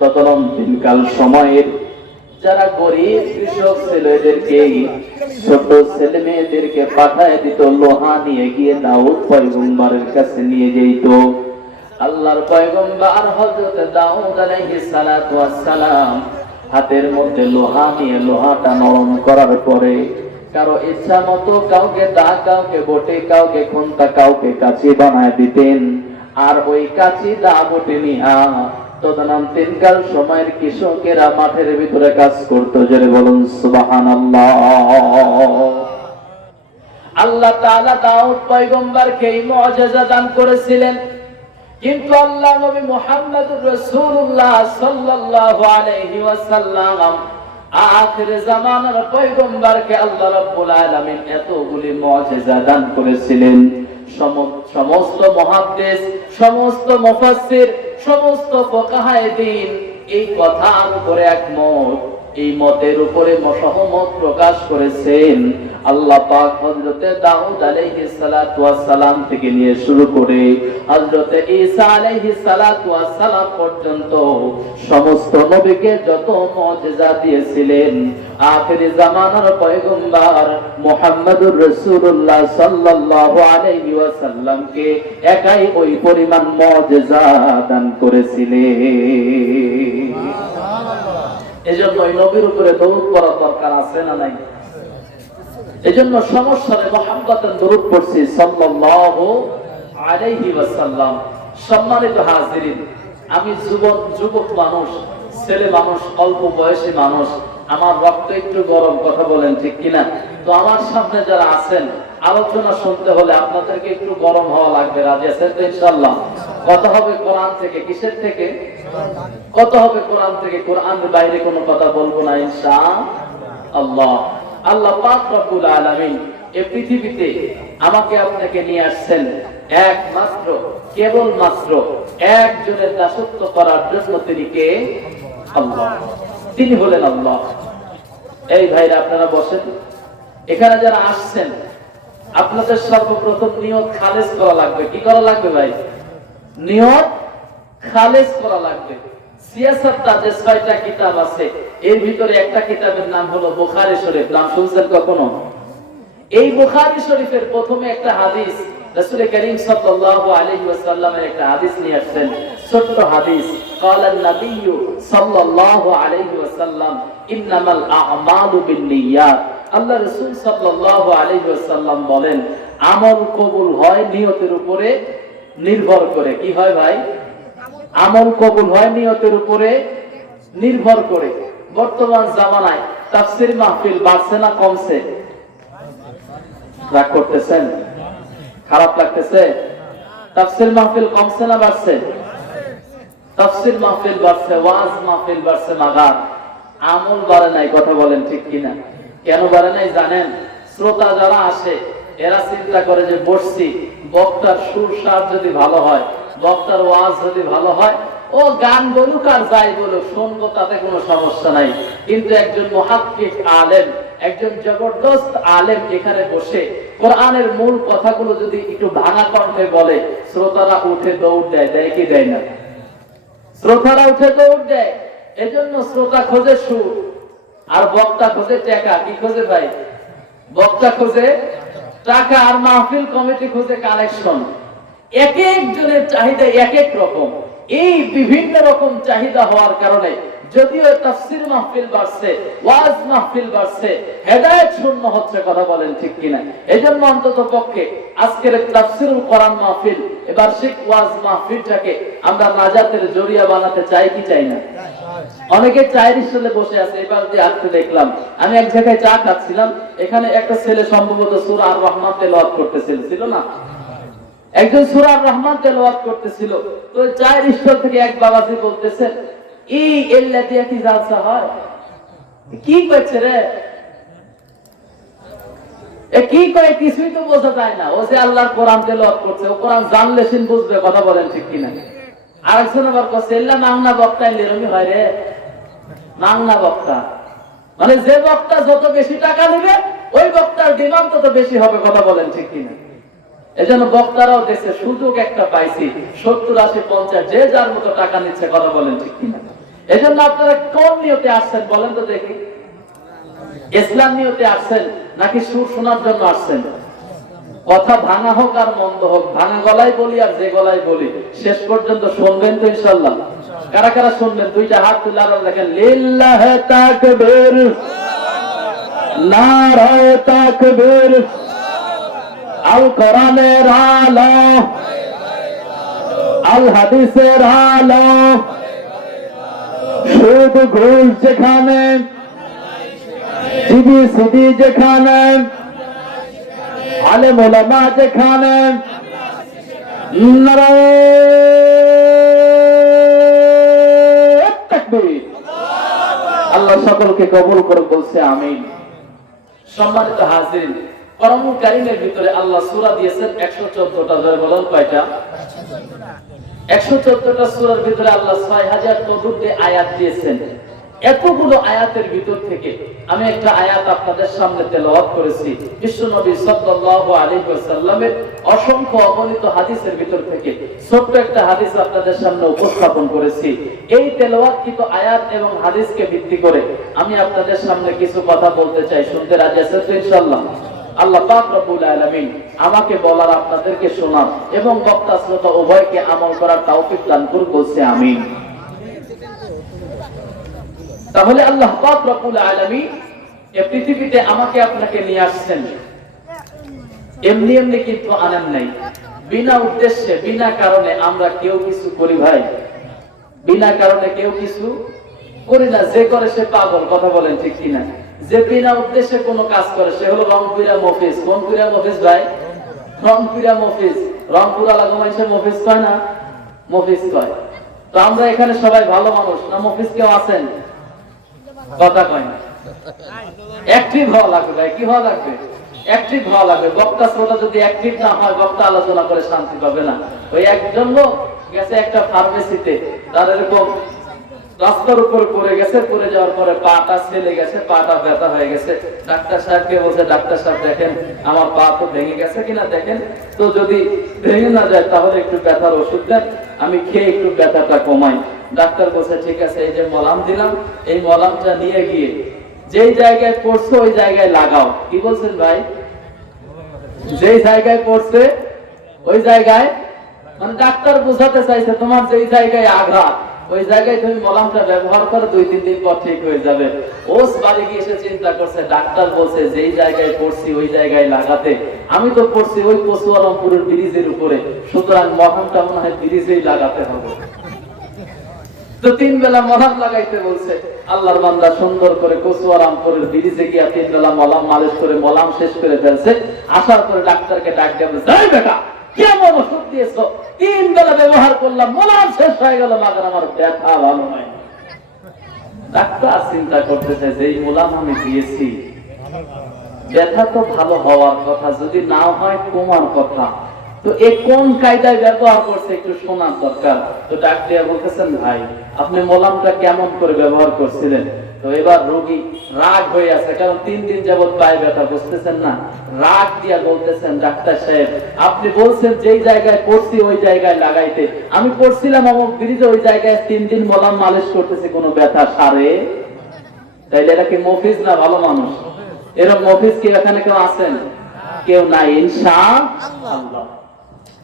তদনন্তকাল সময়ের যারা গরিব কৃষক ছেলেদেরকে, ছোট ছেলে মেয়েদেরকে পাঠায় দিত লোহা নিয়ে গিয়ে দাউদ পয়গম্বরের কাছে নিয়ে যেত। আল্লাহর পয়গম্বর হযরত দাউদ আলাইহিস সালাতু ওয়াস সালাম হাতের মধ্যে লোহা নিয়ে লোহাটা নরম করার পরে কারো ইচ্ছা মতো কাউকে দা, কাউকে বটে, কাউকে খুন্তা, কাউকে কাঁচি বানায় দিতেন। আর ওই কাঁচি দা বটে নিয়া তদনন্তকাল সময়ের কৃষকেরা মাঠের ভিতরে কাজ করতো। জোরে বলুন সুবহানাল্লাহ। আল্লাহ তাআলা দাউদ পয়গম্বরকে এই মুআজিজা দান করেছিলেন, কিন্তু আল্লাহ নবী মুহাম্মদুর রাসূলুল্লাহ সাল্লাল্লাহু আলাইহি ওয়াসাল্লাম আখির জামানার পয়গম্বরকে আল্লাহ রাব্বুল আলামিন এতগুলি মুআজিজা দান করেছিলেন। সমস্ত মুহাদ্দিস, সমস্ত মুফাসসির, সমস্ত ফুকাহায়ে দ্বীন এই কথার উপরে একমত, এই মতের উপরে সহমত প্রকাশ করেছেন। আল্লাহ পাক হযরতে দাউদ আলাইহিস সালাতু ওয়াস সালাম থেকে নিয়ে শুরু করে হযরতে ঈসা আলাইহিস সালাতু ওয়াস সালাম পর্যন্ত সমস্ত নবীকে যত মুআজিজা দিয়েছিলেন, আখিরি জামানার পয়গম্বর মুহাম্মদুর রাসূলুল্লাহ সাল্লাল্লাহু আলাইহি ওয়াসাল্লামকে একাই ওই পরিমাণ মুআজিজা দান করেছিলেন। এজন্য ওই নবীর উপরে দরুদ পড়ার দরকার আছে না নাই? এজন্য সমস্যারে মুহাম্মাদান দরুদ পড়ছি সাল্লাল্লাহু আলাইহি ওয়াসাল্লাম। সম্মানিত হাজিরিন, আমি যুবক মানুষ, ছেলে মানুষ, অল্প বয়সী মানুষ, আমার রক্ত একটু গরম, কথা বলেন ঠিক কিনা? তো আমার সামনে যারা আছেন আলোচনা শুনতে হলে আপনাদেরকে একটু গরম হওয়া লাগবে। রাজি আছেন তো ইনশাআল্লাহ? কথা হবে কোরআন থেকে। কিসের থেকে? কথা হবে কোরআন থেকে। কোরআনের বাইরে কোনো কথা বলবো না ইনশাআল্লাহ। আল্লাহ পাক রব্বুল আলামিন এই পৃথিবীতে আমাকে আপনাকে নিয়ে আসছেন একমাত্র, কেবলমাত্র একজনের দাসত্ব করার জন্য। তিনি কে? আল্লাহ। তিনি হলেন আল্লাহ। এই ভাইরা আপনারা বসেন। এখানে যারা আসছেন আপনাদের সর্বপ্রথম নিয়ত খালেস করা লাগবে। কি করা লাগবে ভাই? নিয়ত খালেস করা লাগবে। সিয়াসাতটা যে ৬টা কিতাব আছে এর ভিতরে একটা কিতাবের নাম হলো বুখারী শরীফ। নাম শুনছেন কখনো? এই বুখারী শরীফের প্রথমে একটা হাদিস রাসূল করিম সাল্লাল্লাহু আলাইহি ওয়াসাল্লামের একটা হাদিস নিয়ে আসছেন, ছোট্ট হাদিস। ক্বালান নাবিয়্যু সাল্লাল্লাহু আলাইহি ওয়াসাল্লাম ইন্নামাল আ'মালু বিন্নিয়াত। আল্লাহ রাসূল সাল্লাল্লাহু আলাইহি ওয়াসাল্লাম বলেন, আমল কবুল হয় নিয়তের উপরে নির্ভর করে। কি হয় ভাই? আমল কবুল হয় নিয়তের উপরে নির্ভর করে। বর্তমান জামানায় তাফসীর মাহফিল বাড়ছে না কমছে? রাগ করতেছেন? খারাপ লাগতেছে? তাফসীর মাহফিল কমছে না বাড়ছে? তাফসীর মাহফিল বাড়ছে, ওয়াজ মাহফিল বাড়ছে, মাগার আমল বাড়ে নাই। কথা বলেন ঠিক কিনা? কেন বাড়ে নাই জানেন? শ্রোতা যারা আসে এরা চিন্তা করে যে বসছি, বক্তার সুর সার যদি ভালো হয়, বক্তার ওয়াজ যদি ভালো হয়, ও গান বলুক আর যাই বলুক শুনবো, তাতে কোনো সমস্যা নাই। কিন্তু একজন মুহাক্কিক আলেম, একজন জবরদস্ত আলেম এখানে বসে কোরআনের মূল কথাগুলো যদি একটু ভাঙা কণ্ঠে বলে, শ্রোতারা উঠে দৌড় দেয়। দেয় কি দেয় না? শ্রোতারা উঠে দৌড় দেয়। এজন্য শ্রোতা খোঁজে সুর আর বক্তা খোঁজে টাকা। কি খোঁজে ভাই? বক্তা খোঁজে টাকা আর মাহফিল কমিটি খোঁজে কালেকশন। এক একজনের চাহিদা এক এক রকম। এই বিভিন্ন রকম চাহিদা হওয়ার কারণে যদিও তাফসীর মাহফিল বাড়ছে, ওয়াজ মাহফিল বাড়ছে, হেদায়েত শূন্য হচ্ছে। কথা বলেন ঠিক কিনা? এজন্য অন্তত পক্ষে আজকের তাফসীরুল কোরআন মাহফিল, বার্ষিক ওয়াজ মাহফিলটাকে আমরা নাজাতের জরিয়া বানাতে চাই কি চাই না? অনেকে চায়ের স্টলে বসে আছে। এবার যে আজকে দেখলাম, আমি এক জায়গায় চা খাচ্ছিলাম, এখানে একটা ছেলে সম্ভবত সূরা আর রহমান তেলাওয়াত করতেছিল, ছিল না? একজন সূরা আর রহমান তেলাওয়াত করতেছিল। তো চায়ের স্টল থেকে এক বাবাজি বলতেছেন, এই এল্লাতিয়া কি জালসা হয়? কি কইছে রে? এ কি কয় কিছুই তো বোঝা যায় না। ও যে আল্লাহর কোরআন তেলাওয়াত করছে, ও কোরআন জানলে সিন বুঝবে। কথা বলেন ঠিক কিনা? আরেকজন আবার কইছে, এল্লা মাংনা বক্তা এরকমই হয় রে। মাংনা বক্তা মানে যে বক্তা যত বেশি টাকা নেবে ওই বক্তার ডিমান্ড তত বেশি হবে। কথা বলেন ঠিক কিনা? এজন্য বক্তারাও দেশে সুযোগ একটা পাইছি, 70, 80, 50 যে যার মতো টাকা নিচ্ছে। কথা বলেন ঠিক কিনা? এজন্য আপনারা কোন নিয়তে আসছেন বলেন তো দেখি? ইসলাম নিয়তে আসছেন নাকি সুর শোনার জন্য আসছেন? কথা ভাঙা হোক আর মন্দ হোক, ভাঙা গলায় বলি আর যে গলায় বলি, শেষ পর্যন্ত শুনবেন তো ইনশাআল্লাহ? কারা কারা শুনবেন? দুইটা হাত তুলে আর দেখেন, লিল্লাহি তাকবীর, নারায়ে তাকবীর, আল কোরআনের আলো, আল হাদিসের আলো, সুদ ঘুষ যেখানে, সিডি সিডি যেখানে, আলেম ওলামা যেখানে, নারায়ে তাকবীর। আল্লাহ সকলকে কবুল করে বলছে আমিন। সম্মানিত হাজিরিন, কোরআনুল কারীমের ভিতরে আল্লাহ সূরা দিয়েছেন 114টা। জয় বলেন কয়টা? 114টা সূরার ভিতরে আল্লাহ 6000 আয়াত দিয়েছেন। এতগুলো আয়াতের ভিতর থেকে আমি একটা আয়াত আপনাদের সামনে তেলাওয়াত করেছি। বিশ্বনবী সাল্লাল্লাহু আলাইহি ওয়াসাল্লামের অসংখ্য অগণিত হাদিসের ভিতর থেকে ছোট্ট একটা হাদিস আপনাদের সামনে উপস্থাপন করেছি। এই তেলাওয়াতকৃত আয়াত এবং হাদিসকে ভিত্তি করে আমি আপনাদের সামনে কিছু কথা বলতে চাই। শুনতে রাজি আছেন তো ইনশাআল্লাহ? আল্লাহ পাক রব্বুল আলামিন আমাকে বলার, আপনাদেরকে শোনার এবং বক্তা শ্রোতা উভয়কে আমল করার তৌফিক দান করুন, বলছে আমিন। তাহলে আল্লাহ পাক রব্বুল আলামিন এই পৃথিবীতে আমাকে আপনাকে নিয়ে আসছেন, এমনি এমনি কিন্তু আনেন নাই। বিনা উদ্দেশ্যে, বিনা কারণে আমরা কেউ কিছু করি ভাই? বিনা কারণে কেউ কিছু করি না। যে করে সে পাগল, কথা বলেন ঠিক কিনা? যে বিনা উদ্দেশ্যে কোনো কাজ করে সে হলো রংপুরা মফিজ। কোন পুরা মফিজ ভাই? রংপুরা মফিজ। রংপুরা লাগামাইছে মফিজ কয় না? মফিজ কয়। তো আমরা এখানে সবাই ভালো মানুষ না? মফিজ কেউ আছেন? কথা কয় না। অ্যাক্টিভ হওয়া লাগবে ভাই। কি হওয়া লাগবে? অ্যাক্টিভ হওয়া লাগবে। বক্তা শ্রোতা যদি অ্যাক্টিভ না হয়, বক্তা আলোচনা করে শান্তি পাবে না। ওই একজন লোক গেছে একটা ফার্মেসিতে, তার এরকম রাস্তার উপর পড়ে গেছে, পড়ে যাওয়ার পরে পাটা ছেলে গেছে, পাটা ব্যথা হয়ে গেছে। ডাক্তার সাহেবকে বলছে, ডাক্তার সাহেব দেখেন আমার পা তো ভেঙে গেছে কিনা দেখেন তো, যদি ভেঙে না যায় তাহলে একটু ব্যথার ওষুধ দেন, আমি খেয়ে একটু ব্যথাটা কমাই। ডাক্তার বলছে ঠিক আছে, এই যে মলম দিলাম, এই মলমটা নিয়ে গিয়ে যেই জায়গায় পড়ছে ওই জায়গায় লাগাও। কি বলছেন ভাই? যেই জায়গায় পড়ছে ওই জায়গায়, মানে ডাক্তার বোঝাতে চাইছে তোমার যেই জায়গায় আঘাত ওই জায়গায় তুমি মলমটা ব্যবহার করো, 2-3 দিন পর ঠিক হয়ে যাবে। ওস বাড়ি গিয়ে এসে চিন্তা করছে, ডাক্তার বলছে যেই জায়গায় পড়ছি ওই জায়গায় লাগাতে, আমি তো পড়ছি ওই কচুয়ারামপুরের ব্রিজের উপরে, সুতরাং মলমটা মনে হয় ব্রিজেই লাগাতে হবে। তো 3 বেলা মলম লাগাইতে বলছে। আল্লাহর বান্দা সুন্দর করে কচুয়ারামপুরের ব্রিজে গিয়া 3 বেলা মলম মালিশ করে মলম শেষ করে ফেলছে। আসার পরে ডাক্তারকে ডাক দিয়ে বলছে, এই বেটা কেমন ওষুধ দিয়েছো? 3 বেলা ব্যবহার করলাম, মলম শেষ হয়ে গেল, মাগার আমার ব্যথা ভালো হয়। ডাক্তার চিন্তা করতেছে যে এই মলম আমি দিয়েছি, ব্যথা তো ভালো হওয়ার কথা, যদি না হয় কমার কথা, তো এ কোন কায়দায় ব্যবহার করছে একটু শোনার দরকার। তো ডাক্তার বলতেছেন, ভাই আপনি মলমটা কেমন করে ব্যবহার করছিলেন? তো এবার রোগী রাগ হয়ে আছে, কারণ 3 দিন যাবত পায়ে ব্যথা, বুঝতেছেন না? রাগ দিয়া বলতেছেন, ডাক্তার সাহেব আপনি বলছেন যেই জায়গায় পড়ছি ওই জায়গায় লাগাইতে, আমি পড়ছিলাম অমুক ব্রিজে, ওই জায়গায় 3 দিন মলম মালিশ করতেছি, কোনো ব্যথা সারে? তাইলে এরা কি মফিজ না ভালো মানুষ? এরকম মফিজ কি এখানে কেউ আছেন? কেউ নাই ইনশাআল্লাহ।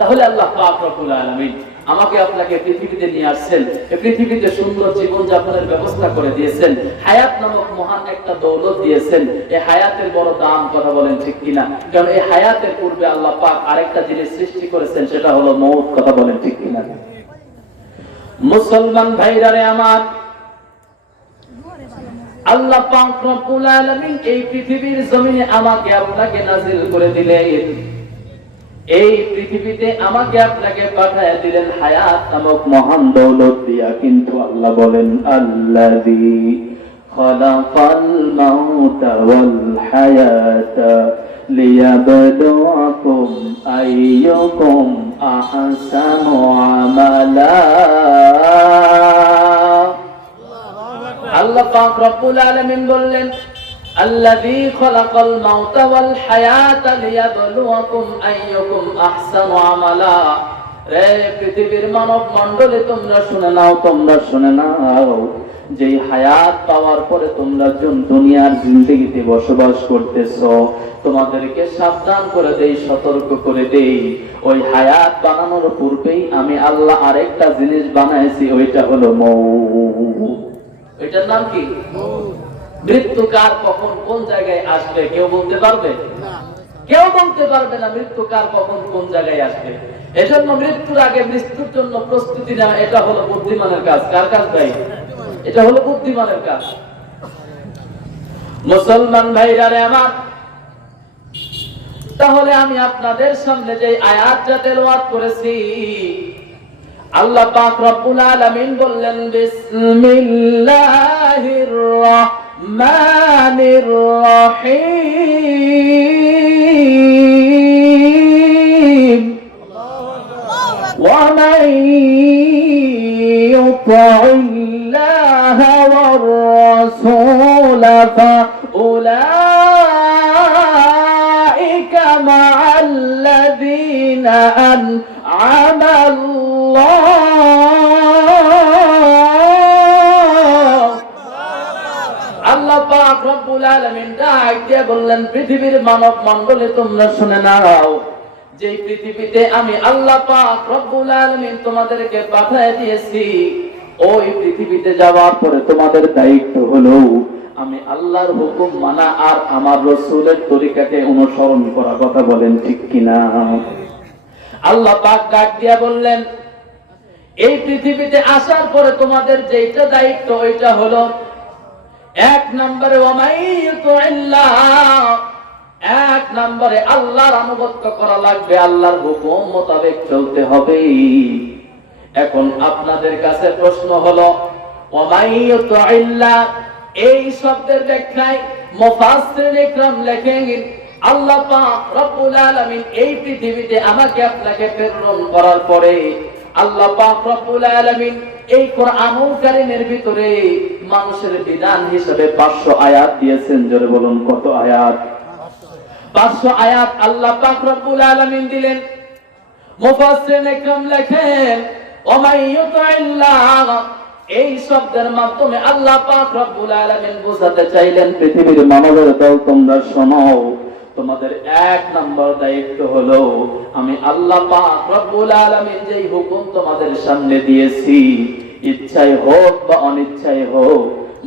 তাহলে আল্লাহ পাক রব্বুল আলামিন আমাকে আপনাকে পৃথিবীতে নিয়ে আসছেন, এই পৃথিবীতে সুন্দর জীবন যাপনের ব্যবস্থা করে দিয়েছেন, হায়াত নামক মহান একটা দৌলত দিয়েছেন। এই হায়াতের বড় দাম, কথা বলেন ঠিক কিনা? কারণ এই হায়াতের পূর্বে আল্লাহ পাক আরেকটা জিনিস সৃষ্টি করেছেন, সেটা হলো মওত, কথা বলেন ঠিক কিনা? মুসলমান ভাইরারে আমার, আল্লাহ পাক রব্বুল আলামিন এই পৃথিবীর জমিনে আমাকে আপনাকে নাজিল করে দিলেন, এই পৃথিবীতে আমাকে আপনাকে পাঠায় দিলেন হায়াত নামক মহান দৌলত দিয়া। কিন্তু আল্লাহ বলেন, আল্লাযী খালাকাল মাউতা ওয়াল হায়াতা লিয়াবলুয়াকুম আইয়ুকুম আহসানু আমালা। আল্লাহ পাক রব্বুল আলামিন বললেন, আল্লাযী খালাকাল মাউতা ওয়াল হায়াতা লিয়াবলুয়াকুম আইয়ুকুম আহসানু আমালা। রে পৃথিবীর মানব মণ্ডলী তোমরা শুনে নাও, তোমরা শুনে নাও, যে হায়াত পাওয়ার পরে তোমরা দুনিয়ার জিন্দেগিতে বসবাস করতেছো, তোমাদেরকে সাবধান করে দেই, সতর্ক করে দেই, ওই হায়াত বানানোর পূর্বেই আমি আল্লাহ আরেকটা জিনিস বানাইছি, ওইটা হলো মউত। ওইটার নাম কি? মৃত্যু কার কখন কোন জায়গায় আসবে কেউ বলতে পারবে না, কেউ বলতে পারবে না মৃত্যু কার কখন কোন জায়গায় আসবে। এজন্য মৃত্যুর আগে মৃত্যুর জন্য প্রস্তুতি নেওয়া, এটা হলো বুদ্ধিমানের কাজ। কার কাজ ভাই? এটা হলো বুদ্ধিমানের কাজ। মুসলমান ভাইরা রে আমার, তাহলে আমি আপনাদের সামনে যে আয়াতটা তেলাওয়াত করেছি, আল্লাহ পাক রব্বুল আলামিন বললেন বিসমিল্লাহির রাহমানির রহিম ওয়া মান ইউতি'ল্লাহা ওয়ার রাসূলা ফাউলাইকা মা'আল্লাযীনা আন'আমা আল্লাহ পাক রব্বুল আলামিন ডাক দিয়ে বললেন, পৃথিবীর মানব মণ্ডলী তোমরা শুনে নাও, যে পৃথিবীতে আমি আল্লাহ পাক রব্বুল আলামিন তোমাদেরকে পাঠিয়ে দিয়েছি, ওই পৃথিবীতে যাওয়ার পরে তোমাদের দায়িত্ব হলো আমি আল্লাহর হুকুম মানা আর আমার রাসূলের তরিকাকে অনুসরণ করা। কথা বলেন ঠিক কিনা? আল্লাহ পাক ডাক দিয়া বললেন, এই পৃথিবীতে আসার পরে তোমাদের যেটা দায়িত্ব ওইটা হলো, এক নম্বরে এক নম্বরে আল্লাহর আনুগত্য করা লাগবে, আল্লাহর হুকুম মোতাবেক চলতে হবে। এখন আপনাদের কাছে প্রশ্ন হলো, এই শব্দের ব্যাখ্যায় মুফাসসিরিন ইকরাম লেখেন, আল্লাহ পাক রব্বুল আলামিন এই পৃথিবীতে আমাকে আপনাকে প্রেরণ করার পরে আল্লাহ পাক রব্বুল আলামিন এই কোরআনুল কারীমের ভিতরে মানুষের বিধান হিসেবে 500 আয়াত দিয়েছেন। জোরে বলুন কত আয়াত? 500 আয়াত আল্লাহ পাক রব্বুল আলামিন দিলেন। মুফাসসিরিন ইকরাম লেখেন, ওমাইয়ুতিল্লাহ, এই শব্দের মাধ্যমে আল্লাহ পাক রব্বুল আলামিন বোঝাতে চাইলেন, পৃথিবীর মানবের দল তোমরা শোনো, তোমাদের এক নম্বর দায়িত্ব হলো আমি আল্লাহ পাক রব্বুল আলামিন যেই হুকুম তোমাদের সামনে দিয়েছি, ইচ্ছাই হোক বা অনিচ্ছাই হোক,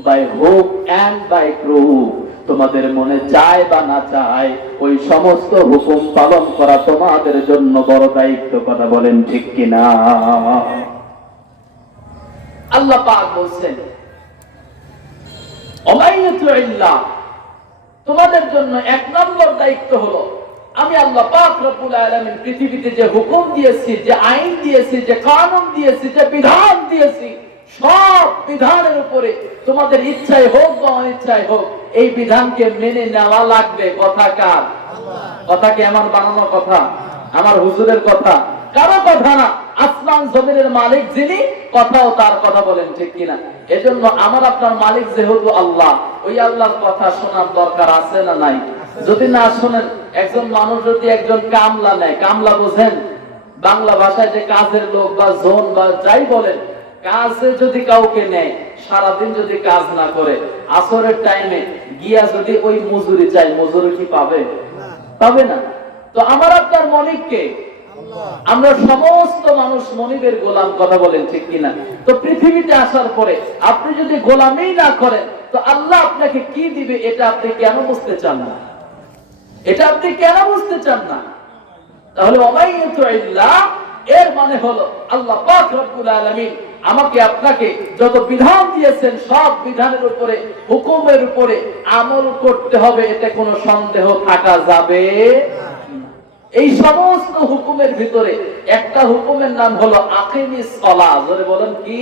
by hook and by crook, তোমাদের মনে চায় বা না চায়, ওই সমস্ত হুকুম পালন করা তোমাদের জন্য বড় দায়িত্ব। কথা বলেন ঠিক কিনা? আল্লাহ পাক বলছেন, ওমাইয়ুতিল্লাহ, তোমাদের জন্য এক নম্বর দায়িত্ব হলো আমি আল্লাহ পাক রব্বুল আলামিন পৃথিবীতে যে হুকুম দিয়েছি, যে আইন দিয়েছি, যে কানুন দিয়েছি, যে বিধান দিয়েছি, সব বিধানের উপরে তোমাদের ইচ্ছাই হোক বা অনিচ্ছাই হোক এই বিধানকে মেনে নেওয়া লাগবে। কথা কার? কথা কি আমার বানানো কথা? আমার হুজুরের কথা? কারো কথা না, আসমান জমিনের মালিক যিনি, কথাও তার কথা। বলেন ঠিক কিনা? এজন্য আমার আপনার মালিক যেহেতু আল্লাহ, ওই আল্লাহর কথা শোনার দরকার আছে না নাই? যদি না শোনেন, একজন মানুষ যদি একজন কামলা নেয়, কামলা বোঝেন বাংলা ভাষায়, যে কাজের লোক বা জোন বা যাই বলেন, কাজে যদি কাউকে নেয়, সারাদিন যদি কাজ না করে, আসরের টাইমে গিয়া যদি ওই মজুরি চাই, মজুরি কি পাবে? পাবে না। তো আমার আপনার মালিককে, আমরা সমস্ত মানুষ মনিবের গোলাম। কথা বলেন ঠিক কিনা? তো পৃথিবীতে আসার পরে আপনি যদি গোলামি না করেন, তো আল্লাহ আপনাকে কি দিবে এটা আপনি কেন বুঝতে চান না? এটা আপনি কেন বুঝতে চান না? তাহলে ওমাইয়ুতিল্লাহ এর মানে হলো আল্লাহ পাক রব্বুল আলামিন আমাকে আপনাকে যত বিধান দিয়েছেন, সব বিধানের উপরে, হুকুমের উপরে আমল করতে হবে, এতে কোনো সন্দেহ থাকা যাবে না। এই সমস্ত হুকুমের ভিতরে একটা হুকুমের নাম হলো আকিমিস সালাহ। জোরে বলেন কি?